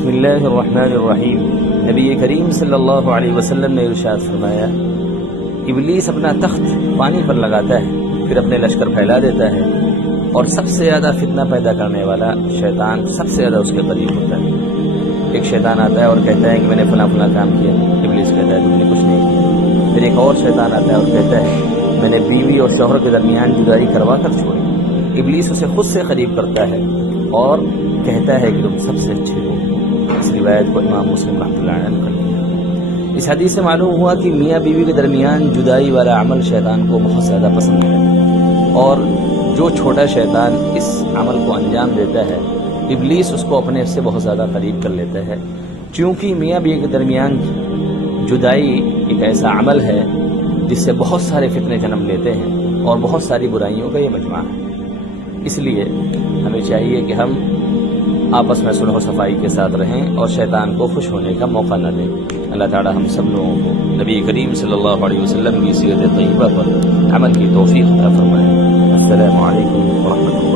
بسم اللہ الرحمن الرحیم۔ نبی کریم صلی اللہ علیہ وسلم نے ارشاد فرمایا، ابلیس اپنا تخت پانی پر لگاتا ہے، پھر اپنے لشکر پھیلا دیتا ہے، اور سب سے زیادہ فتنہ پیدا کرنے والا شیطان سب سے زیادہ اس کے قریب ہوتا ہے۔ ایک شیطان آتا ہے اور کہتا ہے کہ میں نے فلاں فلاں کام کیا، ابلیس کہتا ہے تم نے کچھ نہیں کیا۔ پھر ایک اور شیطان آتا ہے اور کہتا ہے میں نے بیوی اور شوہر کے درمیان جدائی کروا کر چھوڑی۔ ابلیس اسے خود سے قریب کرتا ہے اور کہتا ہے کہ تم سب سے اچھے ہو۔ اس روایت کو امام مسلم رحمۃ اللہ علیہ نے نقل کیا۔ اس حدیث سے معلوم ہوا کہ میاں بیوی کے درمیان جدائی والا عمل شیطان کو بہت زیادہ پسند ہے، اور جو چھوٹا شیطان اس عمل کو انجام دیتا ہے، ابلیس اس کو اپنے سے بہت زیادہ قریب کر لیتا ہے، چونکہ میاں بیوی کے درمیان جدائی ایک ایسا عمل ہے جس سے بہت سارے فتنے جنم لیتے ہیں اور بہت ساری برائیوں کا یہ مجمع ہے۔ اس لیے ہمیں چاہیے کہ ہم آپس میں صلح و صفائی کے ساتھ رہیں اور شیطان کو خوش ہونے کا موقع نہ دیں۔ اللہ تعالی ہم سب لوگوں کو نبی کریم صلی اللہ علیہ وسلم کی سیرت طیبہ پر عمل کی توفیق عطا فرمائے۔ السلام علیکم ورحمۃ اللہ۔